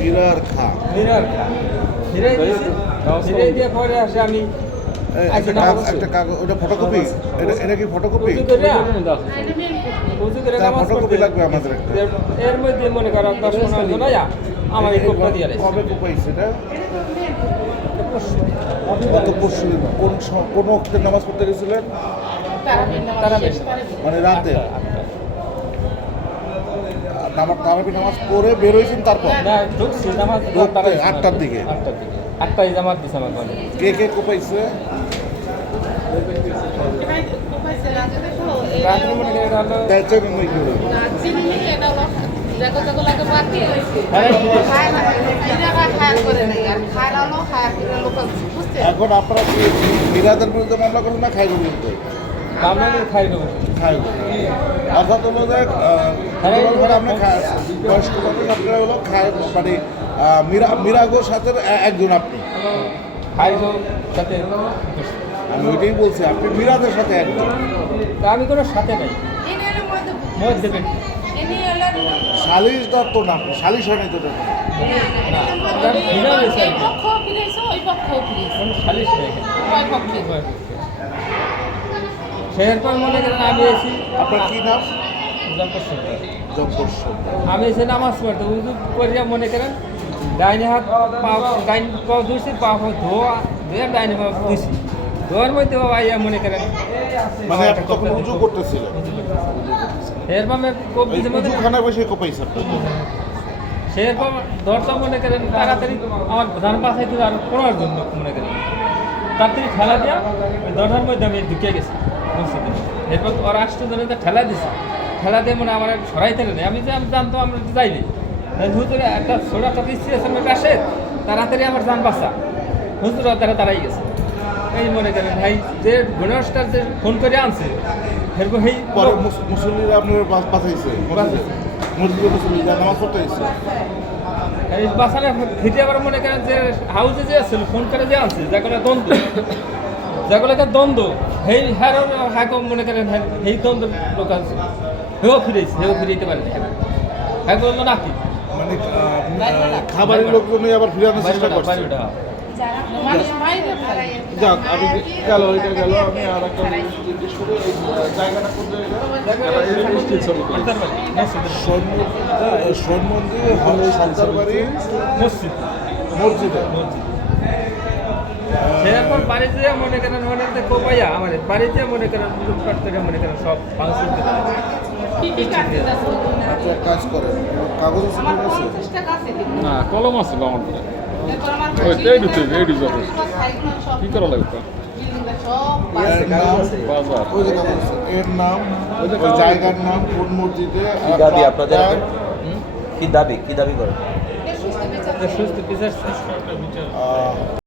Mirror খা। Mirror খা। ফিরে দিয়েছি ফিরে দিয়ে পরে আসে আমি একটা কাগজ ওটা ফটোকপি? এটা এটা কি ফটোকপি? লাগবে আমাদের এর- মধ্যে মনে করো দশ পনেরো জন আমার এই কোপটা দিয়ে কবে কোপাইছে এটা গত পরশু কোন কোন নামাজ পড়তে গেছিলেন? মানে রাতে। নামাজ পড়ে বের তারপর আটটার দিকে। আটটার দিকে। আটটার দিকে আটটায় জামাত দিছে আমার ঘরে কে কে কোপাইছে মনে? এখন আপনারা কি বিরুদ্ধে মামলা করবেন না খাইরুর বিরুদ্ধে অর্থাৎ হলো যে খাইরুর আমরা খাই বয়স্ক মানুষ আপনারা হলো খাই মানে মিরা মিরাগোর সাথে একজন আপনি। খাই সাথে। আমি ওইটাই বলছি আপনি মিরাদের সাথে একজন। আমি কোনো সাথে নাই। মধ্যে পেট সালিশদার তো না সালিশ হয়নি তো এটা। সালিশ নেই এখানে। সের পর মনে করেন আমি এসি আপনার কি নাম। আমি এসে নামাজ পড়তে উজু করিয়া মনে করেন ডাইনে হাত পা ডাইন পা ধুইছি পা ধোয়া ধুয়ে ডাইনে পা ধুইছি। ধোয়ার মধ্যে বাবা ইয়া মনে করেন মানে তখন উজু করতেছিলেন? এরপর আমি ওই মধ্যে উজুখানায় বসে কোপাইছে সেরকম ধরতাম মনে করেন তাড়াতাড়ি আমার ধান পাশাই তুলে আর পড়ার জন্য মনে করেন। তাড়াতাড়ি ঠেলা দিয়া দরজার মধ্যে আমি ঢুকে গেছি। মসজিদে এরপর ওর আসতে তো ঠেলা দিছে। ঠেলা দিয়ে মানে আমার সরাইতে নেই। আমি যে আমি জানতো আমরা যাইনি। হুজুর একটা ছোটো একটা আমার পাশে। তাড়াতাড়ি আমার যান বাঁচা। হুজুর তারা দাঁড়াই গেছে। এই মনে করেন ভাই যে গুণস্টার যে ফোন করে আনছে এরপর সেই মুসল্লিরা আপনার বাস- বাঁচাইছে। মসজিদে মুসল্লিরা নামাজ পড়তে এই বাসানে ফিরে আবার মনে করেন যে হাউসে যে আছে ফোন করে যে আছে যেগুলো দ্বন্দ্ব। যেগুলোকে দ্বন্দ্ব। সেই হ্যারো হ্যাকো মনে করেন হ্যাঁ, সেই দ্বন্দ্ব লোক আছে। হেও ফিরেছে হেও ফিরিতে পারে হ্যাঁ বলল নাকি মানে খাবারের লোকজনই আবার ফিরানোর চেষ্টা করছে। যাক আমি গেল এটা গেল আমি আর একটা জিজ্ঞেস করি জায়গাটা কোন জায়গা শৈন মন্দির সন্তার বাড়ি মসজিদ। মসজিদে। সেরকর বাড়িতে মনে করেন মনে করেন কোপাইয়া আমার বাড়িতে মনে করেন লুটপাট করে মনে করেন সব আপনি কাজ কাগজ ঠিক আছে। না কলম আছে আমার। কি করা লাগবে? এর নাম? জায়গার নাম? কোন মসজিদে? আপনাদের কি দাবি? কি দাবি করেন সুস্থ বিচার। আহ,